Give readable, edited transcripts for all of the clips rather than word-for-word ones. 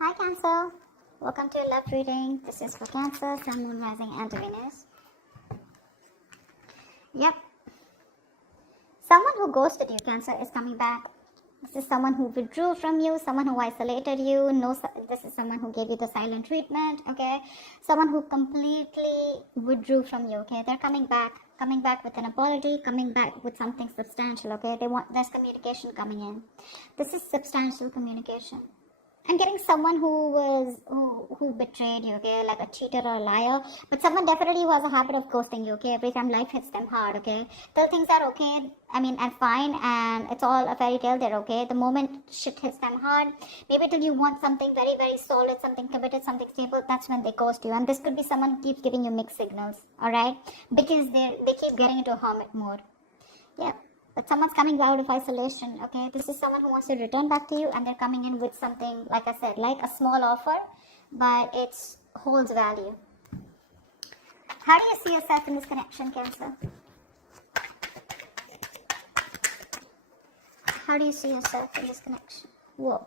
Hi Cancer, welcome to your love reading. This is for Cancer, Sun, Moon, Rising and Venus. Yep. Someone who ghosted you, Cancer, is coming back. This is someone who withdrew from you, someone who isolated you. No, this is someone who gave you the silent treatment, okay? Someone who completely withdrew from you, okay? They're coming back with an apology, coming back with something substantial, okay? There's communication coming in. This is substantial communication. I'm getting someone who betrayed you, okay, like a cheater or a liar, but someone definitely who has a habit of ghosting you, okay, every time life hits them hard, okay, till things are okay, and fine, and it's all a fairy tale, they're okay. The moment shit hits them hard, maybe till you want something very, very solid, something committed, something stable, that's when they ghost you. And this could be someone who keeps giving you mixed signals, alright, because they keep getting into a hermit mode. Yeah. But someone's coming out of isolation, okay? This is someone who wants to return back to you, and they're coming in with something, like I said, like a small offer, but it holds value. How do you see yourself in this connection, Cancer? How do you see yourself in this connection? Whoa.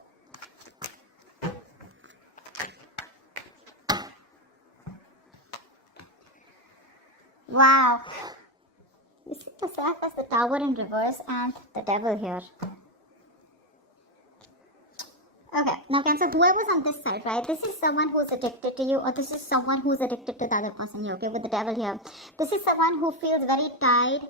Wow. You see yourself as the Tower in reverse and the Devil here. Okay, now Cancer, whoever's on this side, right? This is someone who's addicted to you, or this is someone who's addicted to the other person here, okay, with the Devil here. This is someone who feels very tied,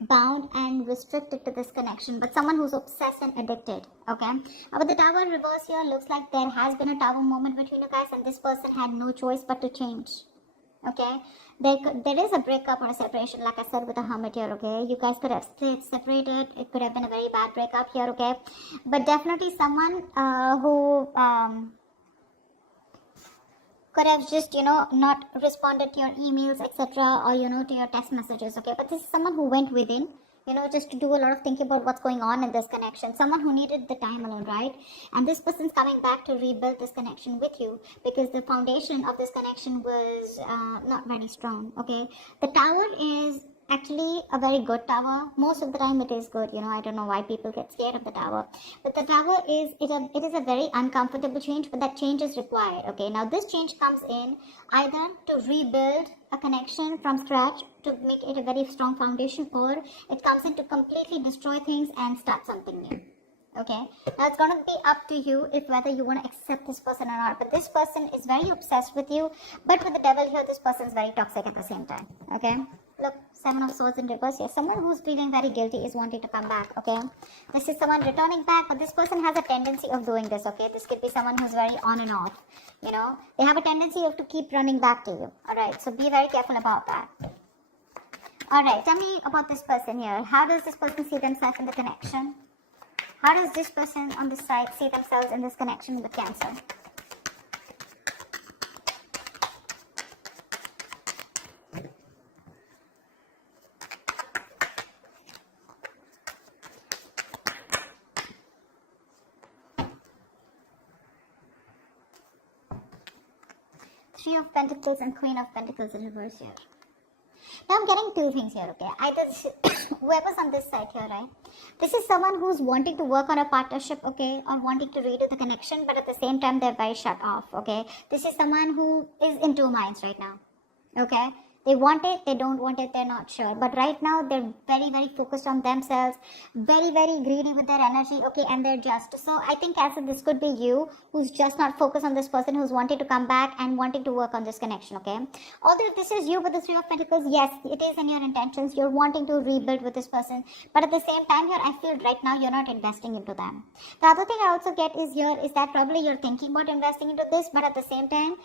bound and restricted to this connection, but someone who's obsessed and addicted, okay? But the Tower in reverse here looks like there has been a Tower moment between you guys, and this person had no choice but to change. Okay, there is a breakup or a separation, like I said, with a Hermit here, okay? You guys could have stayed separated. It could have been a very bad breakup here, okay? But definitely someone who could have just, not responded to your emails, etc., or, to your text messages, okay? But this is someone who went within, just to do a lot of thinking about what's going on in this connection. Someone who needed the time alone, right? And this person's coming back to rebuild this connection with you, because the foundation of this connection was not very strong, okay? The Tower is actually a very good tower. Most of the time it is good, I don't know why people get scared of the Tower, but the Tower is it is a very uncomfortable change, but that change is required, okay? Now this change comes in either to rebuild a connection from scratch, to make it a very strong foundation, or it comes in to completely destroy things and start something new. Okay, now it's gonna be up to you if whether you want to accept this person or not. But this person is very obsessed with you, but with the Devil here, this person is very toxic at the same time. Okay, look, Seven of Swords in reverse here. Someone who's feeling very guilty is wanting to come back. Okay, this is someone returning back, but this person has a tendency of doing this. Okay, this could be someone who's very on and off. They have a tendency of to keep running back to you. All right, so be very careful about that. All right, tell me about this person here. How does this person see themselves in the connection? How does this person on this side see themselves in this connection with Cancer? Three of Pentacles and Queen of Pentacles in reverse here. Now I'm getting two things here, okay? Either whoever's on this side here, right? This is someone who's wanting to work on a partnership, okay? Or wanting to redo the connection, but at the same time, they're very shut off, okay? This is someone who is in two minds right now, okay? They want it, they don't want it, they're not sure. But right now, they're very, very focused on themselves, very, very greedy with their energy, okay, and they're just. So I think, Cancer, this could be you who's just not focused on this person, who's wanting to come back and wanting to work on this connection, okay? Although this is you with the Three of Pentacles, yes, it is in your intentions. You're wanting to rebuild with this person. But at the same time here, I feel right now you're not investing into them. The other thing I also get is that probably you're thinking about investing into this, but at the same time,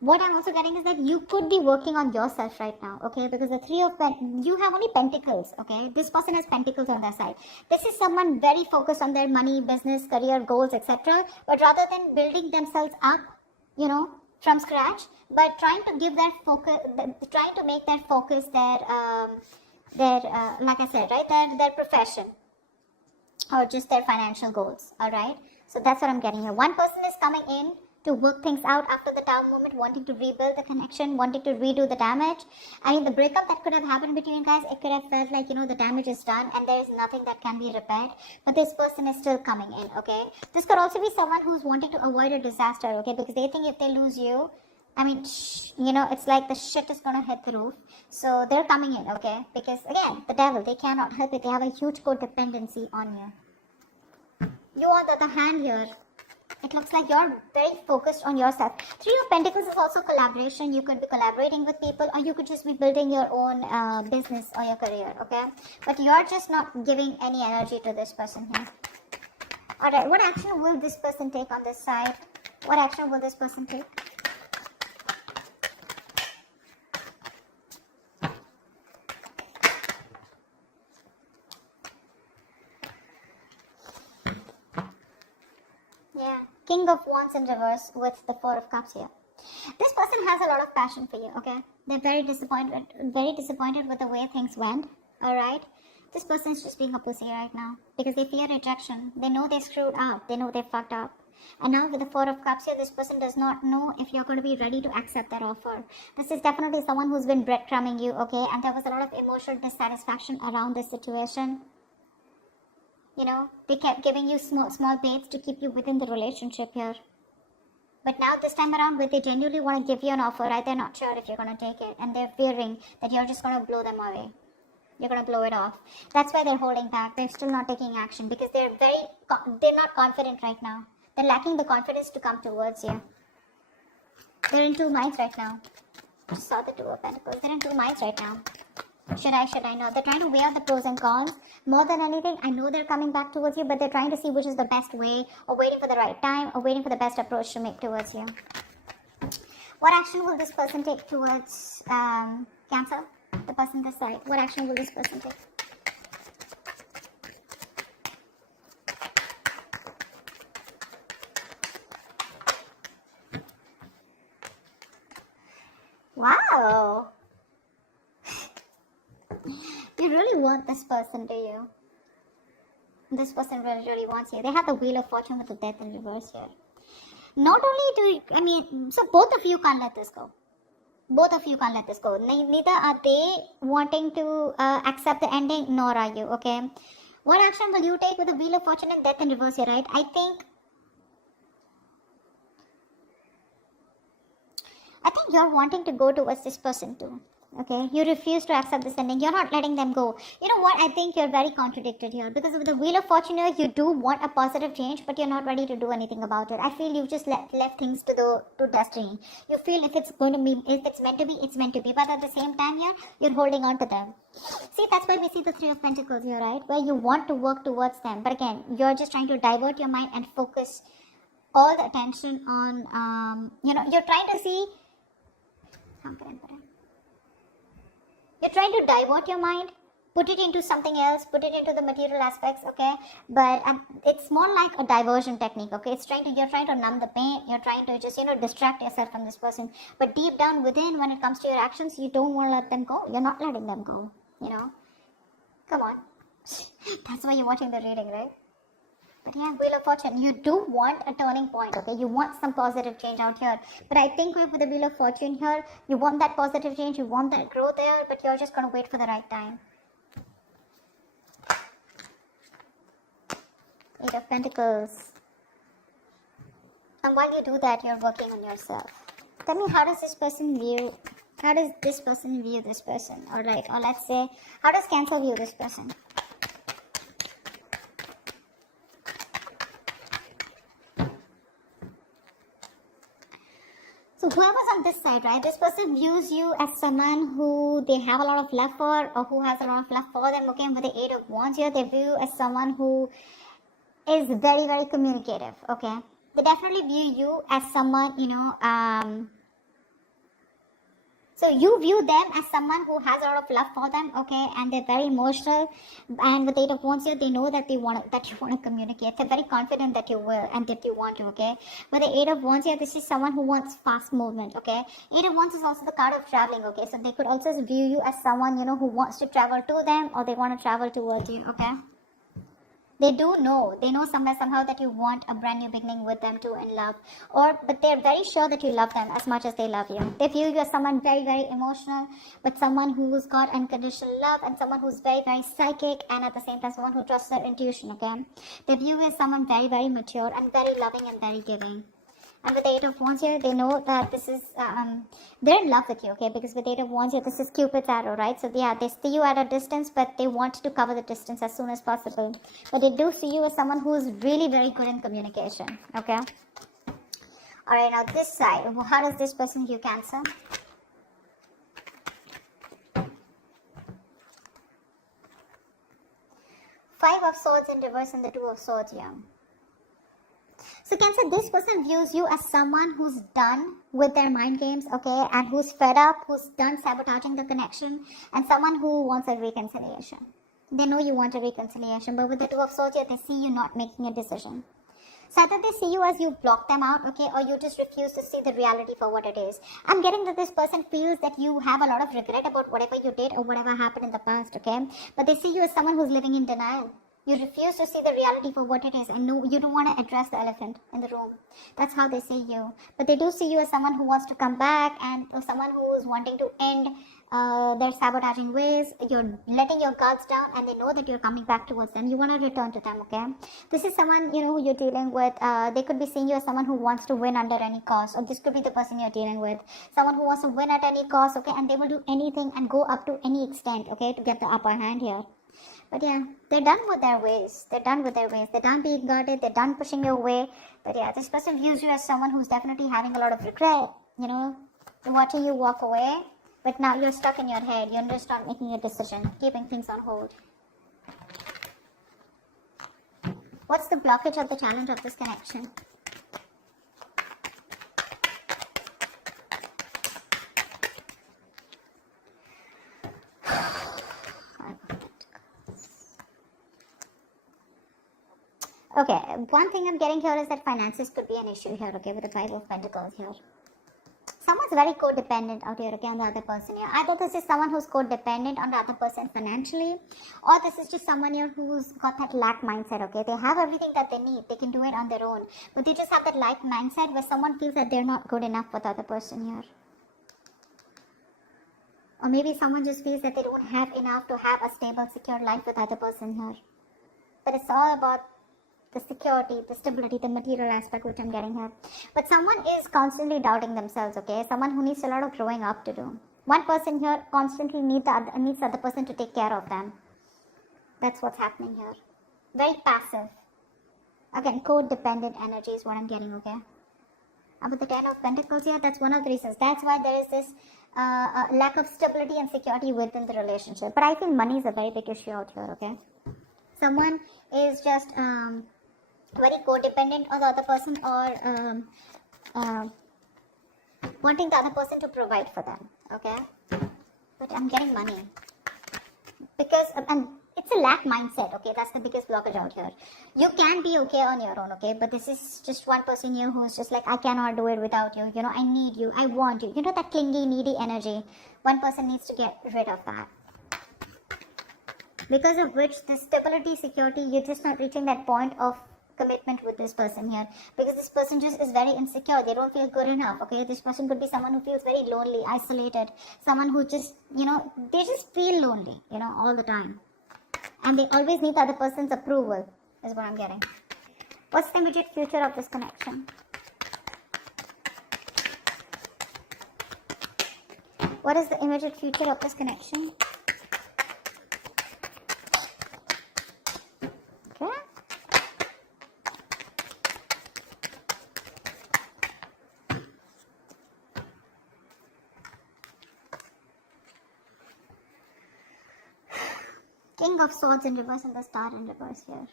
what I'm also getting is that you could be working on yourself right now, okay? Because the you have only Pentacles, okay? This person has Pentacles on their side. This is someone very focused on their money, business, career, goals, etc. But rather than building themselves up, from scratch, but trying to give their focus, trying to make their focus their like I said, right, their profession, or just their financial goals, all right? So that's what I'm getting here. One person is coming in to work things out after the Tower moment, wanting to rebuild the connection, wanting to redo the damage. I mean, the breakup that could have happened between you guys, it could have felt like, the damage is done and there is nothing that can be repaired. But this person is still coming in, okay? This could also be someone who's wanting to avoid a disaster, okay? Because they think if they lose you, I mean, it's like the shit is gonna hit the roof. So they're coming in, okay? Because again, the devil, they cannot help it. They have a huge codependency on you. You, on the other hand here, it looks like you're very focused on yourself. Three of Pentacles is also collaboration. You could be collaborating with people, or you could just be building your own business or your career, okay? But you're just not giving any energy to this person here. Alright, what action will this person take on this side? What action will this person take? Yeah, King of Wands in reverse with the Four of Cups here. This person has a lot of passion for you, okay? They're very disappointed with the way things went, alright? This person is just being a pussy right now because they fear rejection. They know they screwed up. They know they fucked up. And now with the Four of Cups here, this person does not know if you're going to be ready to accept that offer. This is definitely someone who's been breadcrumbing you, okay? And there was a lot of emotional dissatisfaction around this situation. They kept giving you small baits to keep you within the relationship here. But now this time around, where they genuinely want to give you an offer, right? They're not sure if you're going to take it. And they're fearing that you're just going to blow them away. You're going to blow it off. That's why they're holding back. They're still not taking action because they're not confident right now. They're lacking the confidence to come towards you. They're in two minds right now. I just saw the Two of Pentacles. They're in two minds right now. Should I not? They're trying to weigh out the pros and cons. More than anything, I know they're coming back towards you, but they're trying to see which is the best way, or waiting for the right time, or waiting for the best approach to make towards you. What action will this person take towards Cancer? The person this side. What action will this person take? Wow. You really want this person, do you? This person really, really wants you. They have the Wheel of Fortune with the Death in reverse here. Not only so both of you can't let this go. Both of you can't let this go. Neither are they wanting to accept the ending, nor are you, okay? What action will you take with the Wheel of Fortune and Death in reverse here, right? I think you're wanting to go towards this person too. Okay, you refuse to accept this ending. You're not letting them go. You know what? I think you're very contradicted here because with the Wheel of Fortune here, you do want a positive change, but you're not ready to do anything about it. I feel you've just left things to destiny. You feel if it's meant to be, it's meant to be. But at the same time here, you're holding on to them. See, that's why we see the Three of Pentacles here, right? Where you want to work towards them, but again, you're just trying to divert your mind and focus all the attention on, you're trying to see. You're trying to divert your mind, put it into something else, put it into the material aspects, okay? But it's more like a diversion technique, okay? You're trying to numb the pain, you're trying to just, distract yourself from this person. But deep down within, when it comes to your actions, you don't want to let them go. You're not letting them go, Come on. That's why you're watching the reading, right? But yeah, Wheel of Fortune, you do want a turning point, okay? You want some positive change out here. But I think with the Wheel of Fortune here, you want that positive change, you want that growth there, but you're just going to wait for the right time. Eight of Pentacles. And while you do that, you're working on yourself. Tell me, how does this person view this person? Alright, or let's say, how does Cancer view this person? So whoever's on this side, right, this person views you as someone who they have a lot of love for, or who has a lot of love for them, okay? And with the Eight of Wands here, they view you as someone who is very, very communicative, okay? They definitely view you as someone, so you view them as someone who has a lot of love for them, okay? And they're very emotional. And with the Eight of Wands here, they know that you want to communicate. They're very confident that you will and that you want to, okay? With the Eight of Wands here, this is someone who wants fast movement, okay? Eight of Wands is also the card of traveling, okay? So they could also view you as someone, who wants to travel to them, or they want to travel towards you, okay? They do know. They know somewhere, somehow that you want a brand new beginning with them too in love. But they're very sure that you love them as much as they love you. They view you as someone very, very emotional, but someone who's got unconditional love, and someone who's very, very psychic, and at the same time someone who trusts their intuition, okay? They view you as someone very, very mature and very loving and very giving. And with the Eight of Wands here, they know that this is, they're in love with you, okay? Because with the Eight of Wands here, this is Cupid's arrow, right? So yeah, they see you at a distance, but they want to cover the distance as soon as possible. But they do see you as someone who is really very good in communication, okay? Alright, now this side, how does this person view Cancer? Five of Swords in reverse and the Two of Swords here. So Cancer, this person views you as someone who's done with their mind games, okay, and who's fed up, who's done sabotaging the connection, and someone who wants a reconciliation. They know you want a reconciliation, but with the Two of Swords here, they see you not making a decision. So either they see you as you block them out, okay, or you just refuse to see the reality for what it is. I'm getting that this person feels that you have a lot of regret about whatever you did or whatever happened in the past, okay, but they see you as someone who's living in denial. You refuse to see the reality for what it is, and no, you don't want to address the elephant in the room. That's how they see you. But they do see you as someone who wants to come back, and someone who is wanting to end their sabotaging ways. You're letting your guards down, and they know that you're coming back towards them. You want to return to them, okay? This is someone, you know, who you're dealing with. They could be seeing you as someone who wants to win under any cost, or this could be the person you're dealing with. Someone who wants to win at any cost, okay? And they will do anything and go up to any extent, okay, to get the upper hand here. But yeah, they're done with their ways. They're done with their ways. They're done being guarded. They're done pushing you away. But yeah, this person views you as someone who's definitely having a lot of regret, you know, watching you walk away. But now you're stuck in your head. You're just not making a decision, keeping things on hold. What's the blockage or the challenge of this connection? Okay, one thing I'm getting here is that finances could be an issue here, okay, with the Five of Pentacles here. Someone's very codependent out here, okay, on the other person here. Either this is someone who's codependent on the other person financially, or this is just someone here who's got that lack mindset, okay. They have everything that they need. They can do it on their own. But they just have that lack mindset where someone feels that they're not good enough for the other person here. Or maybe someone just feels that they don't have enough to have a stable, secure life with the other person here. But it's all about the security, the stability, the material aspect which I'm getting here. But someone is constantly doubting themselves, okay? Someone who needs a lot of growing up to do. One person here constantly needs the other person to take care of them. That's what's happening here. Very passive. Again, codependent energy is what I'm getting, okay? With the Ten of Pentacles here, that's one of the reasons. That's why there is this lack of stability and security within the relationship. But I think money is a very big issue out here, okay? Someone is just very codependent on the other person, or wanting the other person to provide for them, okay? But I'm getting money because and it's a lack mindset, okay? That's the biggest blockage out here. You can be okay on your own, okay? But this is just one person here who's just like, I cannot do it without you, you know, I need you, I want you, you know, that clingy, needy energy. One person needs to get rid of that. Because of which the stability, security, you're just not reaching that point of commitment with this person here. Because this person just is very insecure. They don't feel good enough, okay? This person could be someone who feels very lonely, isolated. Someone who just, you know, they just feel lonely, you know, all the time. And they always need the other person's approval, is what I'm getting. What's the immediate future of this connection? What is the immediate future of this connection? King of Swords in reverse and the Star in reverse here.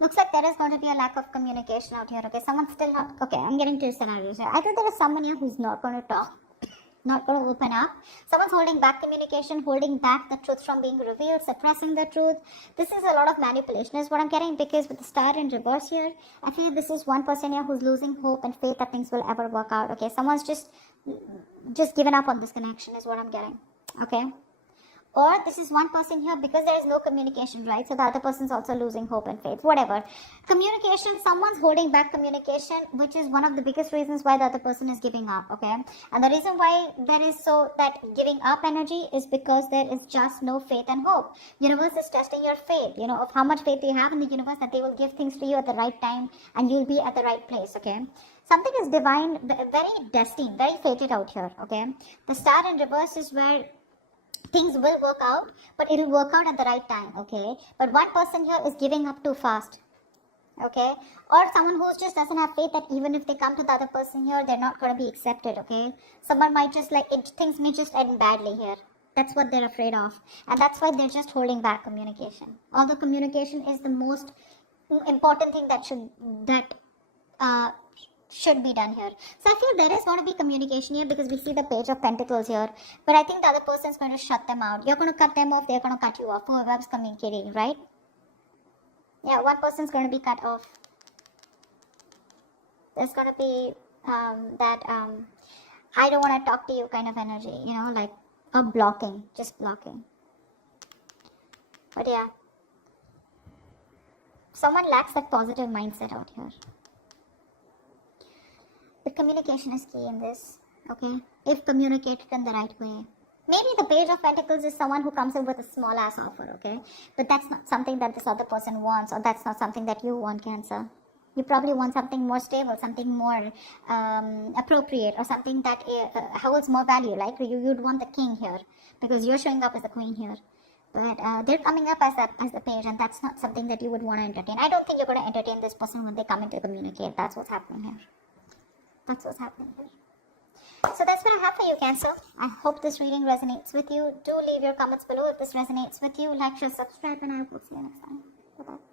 Looks like there is going to be a lack of communication out here, okay? Someone's still not... Okay, I'm getting two scenarios here. Either there is someone here who's not going to talk, not going to open up. Someone's holding back communication, holding back the truth from being revealed, suppressing the truth. This is a lot of manipulation is what I'm getting, because with the Star in reverse here, I feel this is one person here who's losing hope and faith that things will ever work out, okay? Someone's just given up on this connection is what I'm getting, okay? Or this is one person here because there is no communication, right? So the other person's also losing hope and faith, whatever. Communication, someone's holding back communication, which is one of the biggest reasons why the other person is giving up, okay? And the reason why there is so that giving up energy is because there is just no faith and hope. Universe is testing your faith, of how much faith you have in the universe that they will give things to you at the right time and you'll be at the right place, okay? Something is divine, very destined, very fated out here, okay? The star in reverse is where things will work out, but it'll work out at the right time, okay? But one person here is giving up too fast, okay? Or someone who just doesn't have faith that even if they come to the other person here, they're not going to be accepted, okay? Someone might just things may just end badly here. That's what they're afraid of. And that's why they're just holding back communication. Although communication is the most important thing that should be done here. So I feel there is going to be communication here because we see the Page of Pentacles here. But I think the other person is going to shut them out. You're going to cut them off, they're going to cut you off. Whoever's communicating, right? Yeah, one person's going to be cut off. There's going to be I don't want to talk to you kind of energy, like a blocking, just blocking. But yeah, someone lacks that positive mindset out here. But communication is key in this, okay? If communicated in the right way. Maybe the Page of Pentacles is someone who comes in with a small ass offer, okay? But that's not something that this other person wants, or that's not something that you want, Cancer. You probably want something more stable, something more appropriate, or something that holds more value. Like you'd want the king here, because you're showing up as the queen here. But they're coming up as the page, and that's not something that you would want to entertain. I don't think you're going to entertain this person when they come in to communicate. That's what's happening here. That's what's happening here. So that's what I have for you, Cancer. I hope this reading resonates with you. Do leave your comments below if this resonates with you. Like, share, subscribe, and I will see you next time. Bye-bye.